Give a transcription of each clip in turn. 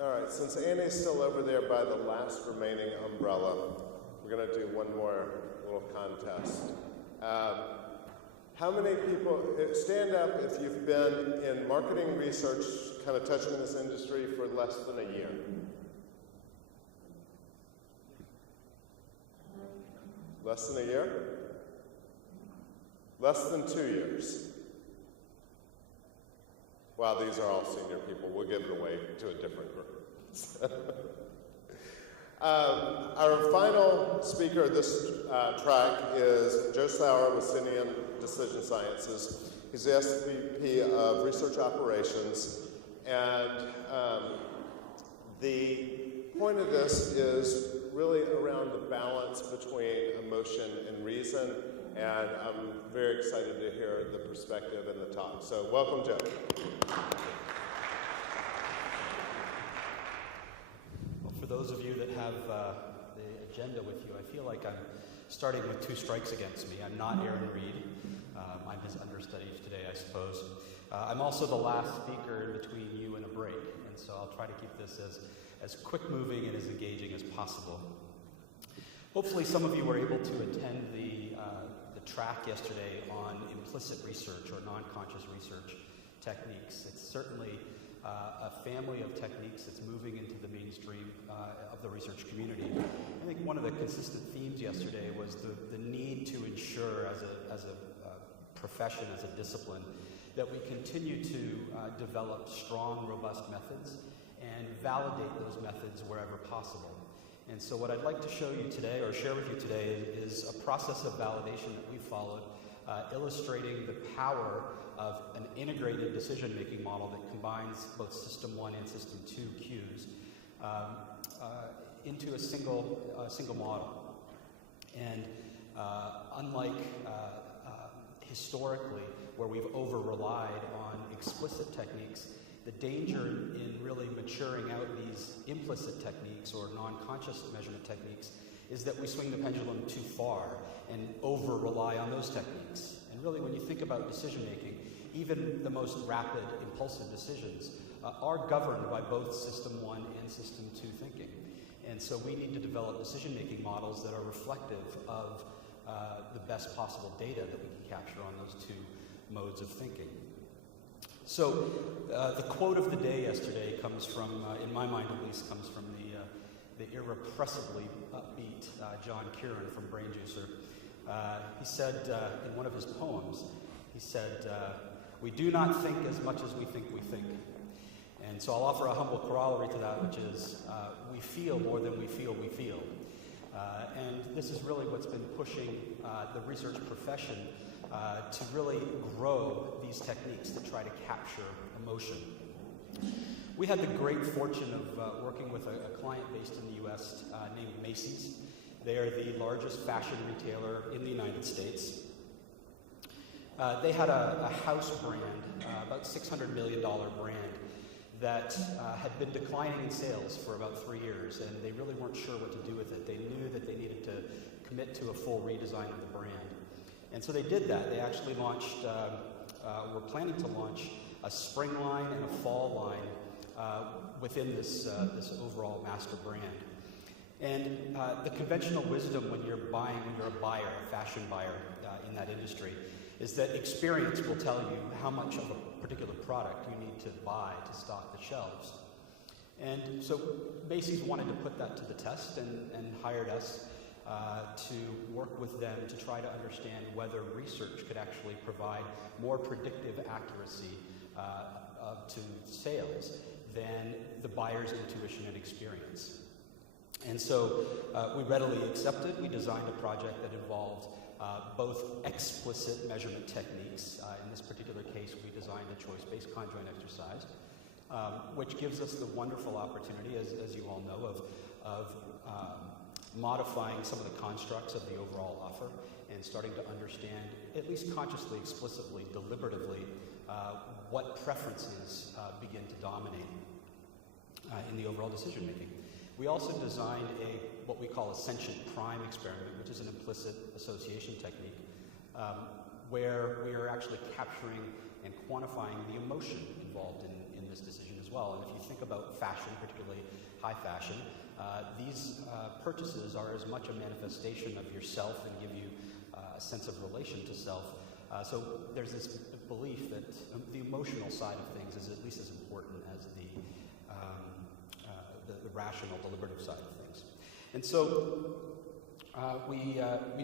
All right, since Annie's still over there by the last remaining umbrella, we're going to do one more little contest. How many people, stand up if you've been in marketing research, kind of touching this industry for less than a year? Less than a year? Less than 2 years. Wow, these are all senior people. We'll give it away to a different group. Our final speaker of this track is Joe Sauer with Sinian Decision Sciences. He's the SVP of Research Operations, and the point of this is really around the balance between emotion and reason, and I'm very excited to hear the perspective and the talk. So welcome, Joe. Well, for those of you that have the agenda with you, I feel like I'm starting with 2 strikes against me. I'm not Aaron Reed. I'm his understudy today, I suppose. I'm also the last speaker in between you and a break, and so I'll try to keep this as quick-moving and as engaging as possible. Hopefully some of you were able to attend the track yesterday on implicit research or non-conscious research techniques. It's certainly a family of techniques that's moving into the mainstream of the research community. I think one of the consistent themes yesterday was the need to ensure as a profession, as a discipline, that we continue to develop strong, robust methods and validate those methods wherever possible. And so what I'd like to show you today, or share with you today, is a process of validation that we followed, illustrating the power of an integrated decision-making model that combines both System 1 and System 2 cues into a single model. And unlike historically, where we've over-relied on explicit techniques, the danger in really maturing out these implicit techniques or non-conscious measurement techniques is that we swing the pendulum too far and over-rely on those techniques. And really, when you think about decision-making, even the most rapid, impulsive decisions are governed by both System 1 and System 2 thinking. And so we need to develop decision-making models that are reflective of the best possible data that we can capture on those 2 modes of thinking. So the quote of the day yesterday comes from, in my mind at least, comes from the irrepressibly upbeat John Kieran from Brain Juicer. He said in one of his poems, he said, "We do not think as much as we think we think." And so I'll offer a humble corollary to that, which is we feel more than we feel we feel. And this is really what's been pushing the research profession to really grow these techniques that try to capture emotion. We had the great fortune of working with a client based in the US named Macy's. They are the largest fashion retailer in the United States. They had a house brand, about $600 million brand, that had been declining in sales for about 3 years, and they really weren't sure what to do with it. They knew that they needed to commit to a full redesign of the brand. And so they did that. They actually launched, were planning to launch a spring line and a fall line within this overall master brand. And the conventional wisdom when you're a buyer, a fashion buyer in that industry, is that experience will tell you how much of a particular product you need to buy to stock the shelves. And so Macy's wanted to put that to the test and hired us to work with them to try to understand whether research could actually provide more predictive accuracy to sales than the buyer's intuition and experience. And so we readily accepted. We designed a project that involved both explicit measurement techniques. In this particular case, we designed a choice-based conjoint exercise, which gives us the wonderful opportunity, as you all know, of modifying some of the constructs of the overall offer and starting to understand, at least consciously, explicitly, deliberatively, what preferences begin to dominate in the overall decision making. We also designed what we call a sentient prime experiment, which is an implicit association technique, where we are actually capturing and quantifying the emotion involved in this decision as as well. And if you think about fashion, particularly high fashion, these purchases are as much a manifestation of yourself and give you a sense of relation to self. So there's this belief that the emotional side of things is at least as important as the rational, deliberative side of things. And so we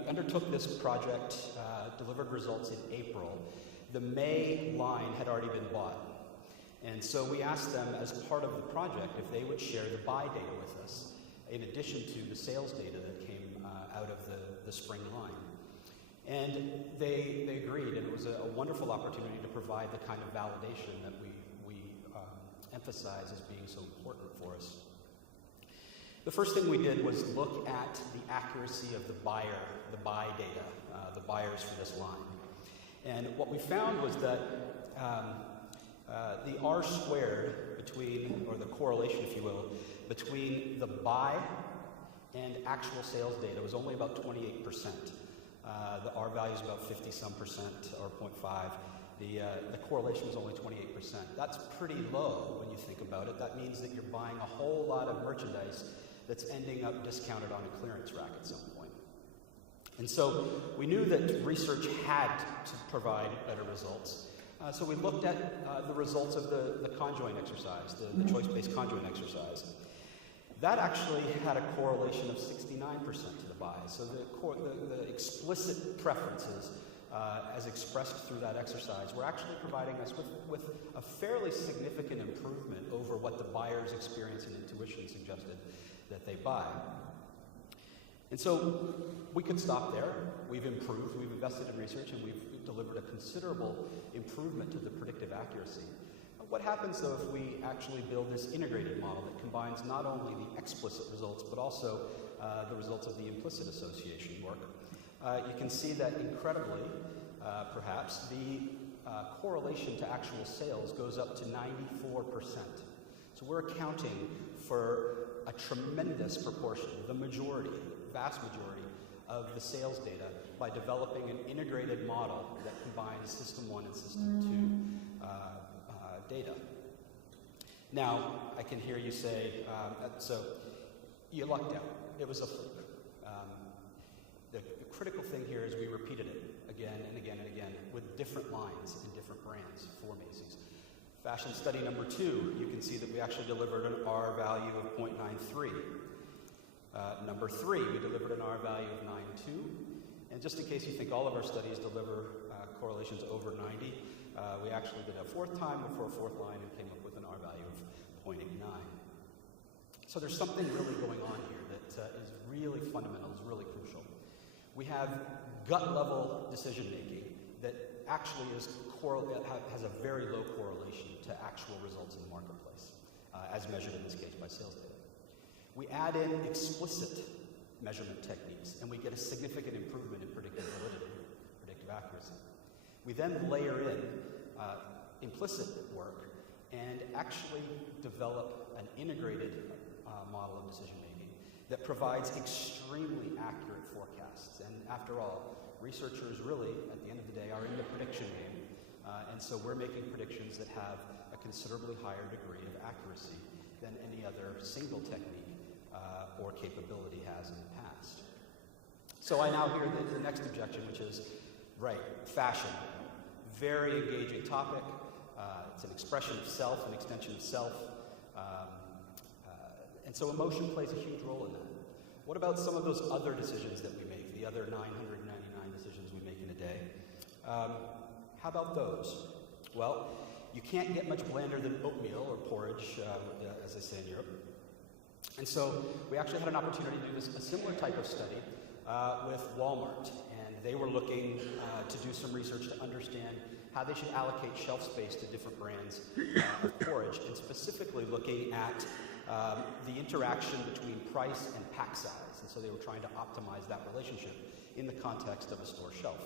undertook this project, delivered results in April. The May line had already been bought. And so we asked them, as part of the project, if they would share the buy data with us, in addition to the sales data that came out of the spring line. And they agreed, and it was a wonderful opportunity to provide the kind of validation that we emphasize as being so important for us. The first thing we did was look at the accuracy of the buy data, the buyers for this line. And what we found was that the R squared between, or the correlation, if you will, between the buy and actual sales data was only about 28%. The R value is about 50-some%, or 0.5. The correlation was only 28%. That's pretty low when you think about it. That means that you're buying a whole lot of merchandise that's ending up discounted on a clearance rack at some point. And so we knew that research had to provide better results. So we looked at the results of the conjoint exercise, the choice-based conjoint exercise. That actually had a correlation of 69% to the buy. So the explicit preferences, as expressed through that exercise, were actually providing us with a fairly significant improvement over what the buyer's experience and intuition suggested that they buy. And so we could stop there. We've improved, we've invested in research, and we've delivered a considerable improvement to the predictive accuracy. What happens, though, if we actually build this integrated model that combines not only the explicit results, but also the results of the implicit association work? You can see that incredibly, perhaps, the correlation to actual sales goes up to 94%. So we're accounting for a tremendous proportion, the majority, vast majority, of the sales data by developing an integrated model that combines System 1 and System 2 data. Now, I can hear you say, so you lucked out. It was a fluke. The critical thing here is we repeated it again and again and again with different lines and different brands for Macy's. Fashion study number 2, you can see that we actually delivered an R value of 0.93. Number 3, we delivered an R value of 9.2. And just in case you think all of our studies deliver correlations over 90, we actually did a 4th time for a 4th line and came up with an R value of 0.89. So there's something really going on here that is really fundamental, is really crucial. We have gut-level decision-making that actually has a very low correlation to actual results in the marketplace, as measured in this case by sales data. We add in explicit measurement techniques, and we get a significant improvement in predictive validity, predictive accuracy. We then layer in implicit work and actually develop an integrated model of decision-making that provides extremely accurate forecasts. And after all, researchers really, at the end of the day, are in the prediction game. And so we're making predictions that have a considerably higher degree of accuracy than any other single technique or capability has in the past. So I now hear the next objection, which is, right, fashion. Very engaging topic. It's an expression of self, an extension of self. And so emotion plays a huge role in that. What about some of those other decisions that we make, the other 999 decisions we make in a day? How about those? Well, you can't get much blander than oatmeal or porridge, as they say in Europe. And so we actually had an opportunity to do a similar type of study with Walmart. And they were looking to do some research to understand how they should allocate shelf space to different brands of porridge, and specifically looking at the interaction between price and pack size. And so they were trying to optimize that relationship in the context of a store shelf.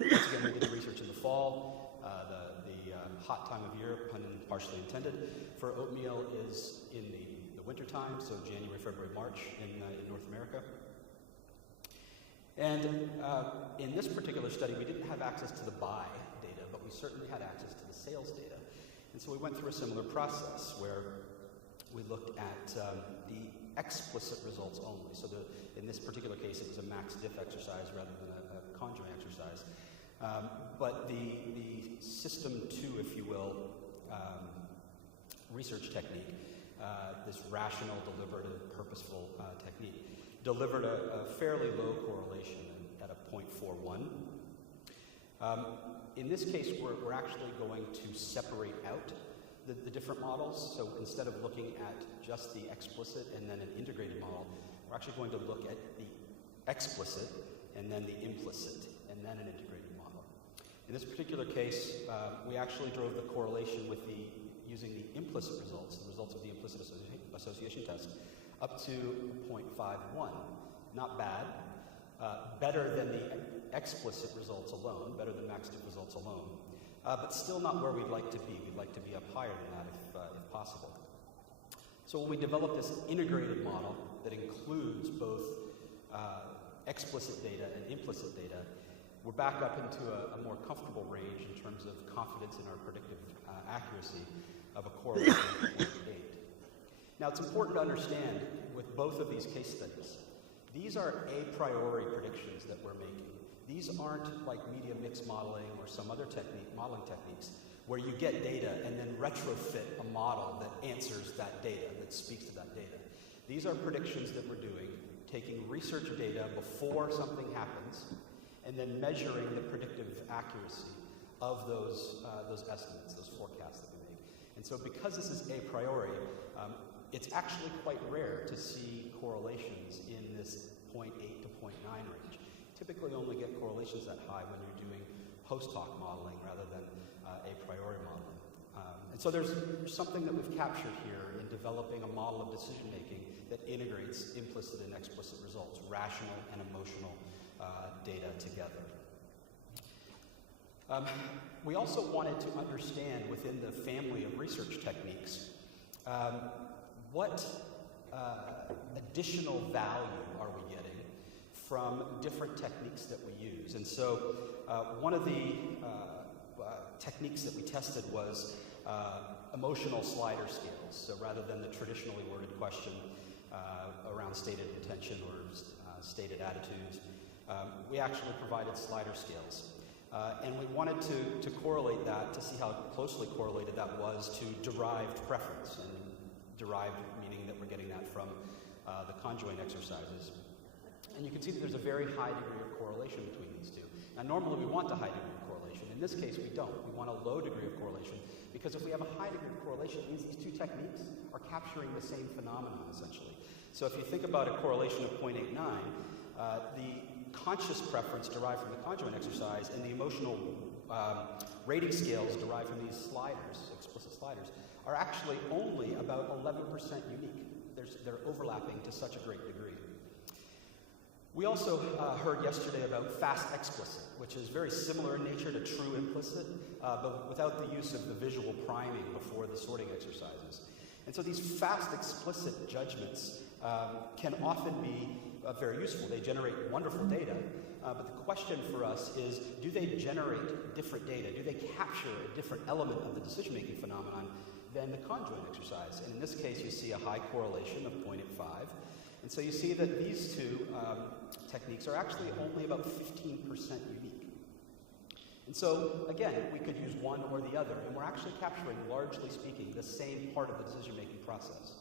Once again, we did the research in the fall. The hot time of year, pun partially intended, for oatmeal is in the winter time, so January, February, March in North America. And in this particular study, we didn't have access to the buy data, but we certainly had access to the sales data. And so we went through a similar process where we looked at the explicit results only. So in this particular case, it was a max diff exercise rather than a conjoint exercise. But the system 2, if you will, research technique, this rational, deliberative, purposeful technique, delivered a fairly low correlation at a 0.41. In this case, we're actually going to separate out the different models. So instead of looking at just the explicit and then an integrated model, we're actually going to look at the explicit and then the implicit and then an integrated model. In this particular case, we actually drove the correlation with using the implicit results, the results of the implicit association test, up to 0.51. Not bad. Better than the explicit results alone, better than max diff results alone, but still not where we'd like to be. We'd like to be up higher than that if possible. So when we develop this integrated model that includes both explicit data and implicit data, we're back up into a more comfortable range in terms of confidence in our predictive accuracy of a correlation of 0.8. Now it's important to understand with both of these case studies, these are a priori predictions that we're making. These aren't like media mix modeling or some other modeling techniques, where you get data and then retrofit a model that answers that data, that speaks to that data. These are predictions that we're doing, taking research data before something happens, and then measuring the predictive accuracy of those estimates, those forecasts that we make. And so because this is a priori, it's actually quite rare to see correlations in this 0.8 to 0.9 range. Typically only get correlations that high when you're doing post hoc modeling rather than a priori modeling. And so there's something that we've captured here in developing a model of decision making that integrates implicit and explicit results, rational and emotional data together. We also wanted to understand within the family of research techniques what additional value are we getting from different techniques that we use. And so one of the techniques that we tested was emotional slider scales. So rather than the traditionally worded question around stated intention or stated attitudes, we actually provided slider scales. And we wanted to correlate that, to see how closely correlated that was to derived preference. And derived meaning that we're getting that from the conjoint exercises. And you can see that there's a very high degree of correlation between these two. Now normally we want a high degree of correlation. In this case we don't. We want a low degree of correlation because if we have a high degree of correlation, it means these two techniques are capturing the same phenomenon essentially. So if you think about a correlation of 0.89, the conscious preference derived from the conjoint exercise and the emotional rating scales derived from these sliders, explicit sliders, are actually only about 11% unique. They're overlapping to such a great degree. We also heard yesterday about fast explicit, which is very similar in nature to true implicit, but without the use of the visual priming before the sorting exercises. And so these fast explicit judgments can often be very useful. They generate wonderful data, but the question for us is, do they generate different data? Do they capture a different element of the decision-making phenomenon than the conjoint exercise? And in this case, you see a high correlation of 0.85. And so you see that these two techniques are actually only about 15% unique. And so, again, we could use one or the other, and we're actually capturing, largely speaking, the same part of the decision-making process.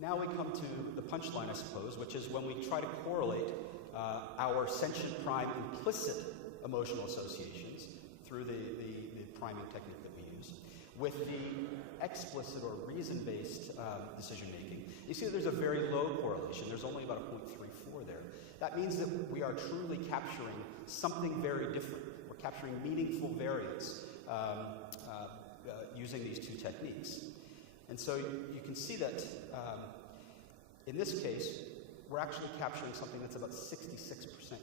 Now we come to the punchline, I suppose, which is when we try to correlate our sentient prime implicit emotional associations through the priming technique that we use with the explicit or reason-based decision-making. You see that there's a very low correlation. There's only about a 0.34 there. That means that we are truly capturing something very different. We're capturing meaningful variance using these two techniques. And so you can see that in this case, we're actually capturing something that's about 66%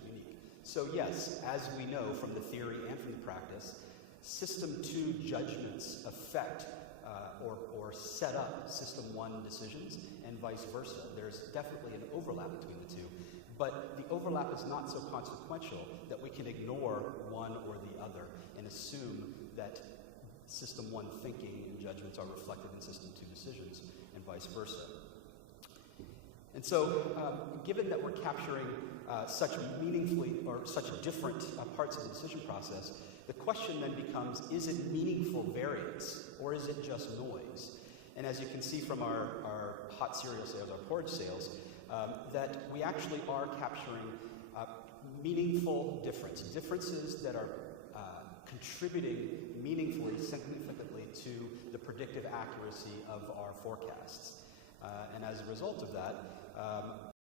unique. So yes, as we know from the theory and from the practice, System 2 judgments affect or set up System 1 decisions and vice versa. There's definitely an overlap between the two, but the overlap is not so consequential that we can ignore one or the other and assume that system 1 thinking and judgments are reflected in system 2 decisions, and vice versa. And so, given that we're capturing such meaningfully, or such different parts of the decision process, the question then becomes, is it meaningful variance, or is it just noise? And as you can see from our hot cereal sales, our porridge sales, that we actually are capturing meaningful differences that are contributing meaningfully, significantly to the predictive accuracy of our forecasts. And as a result of that,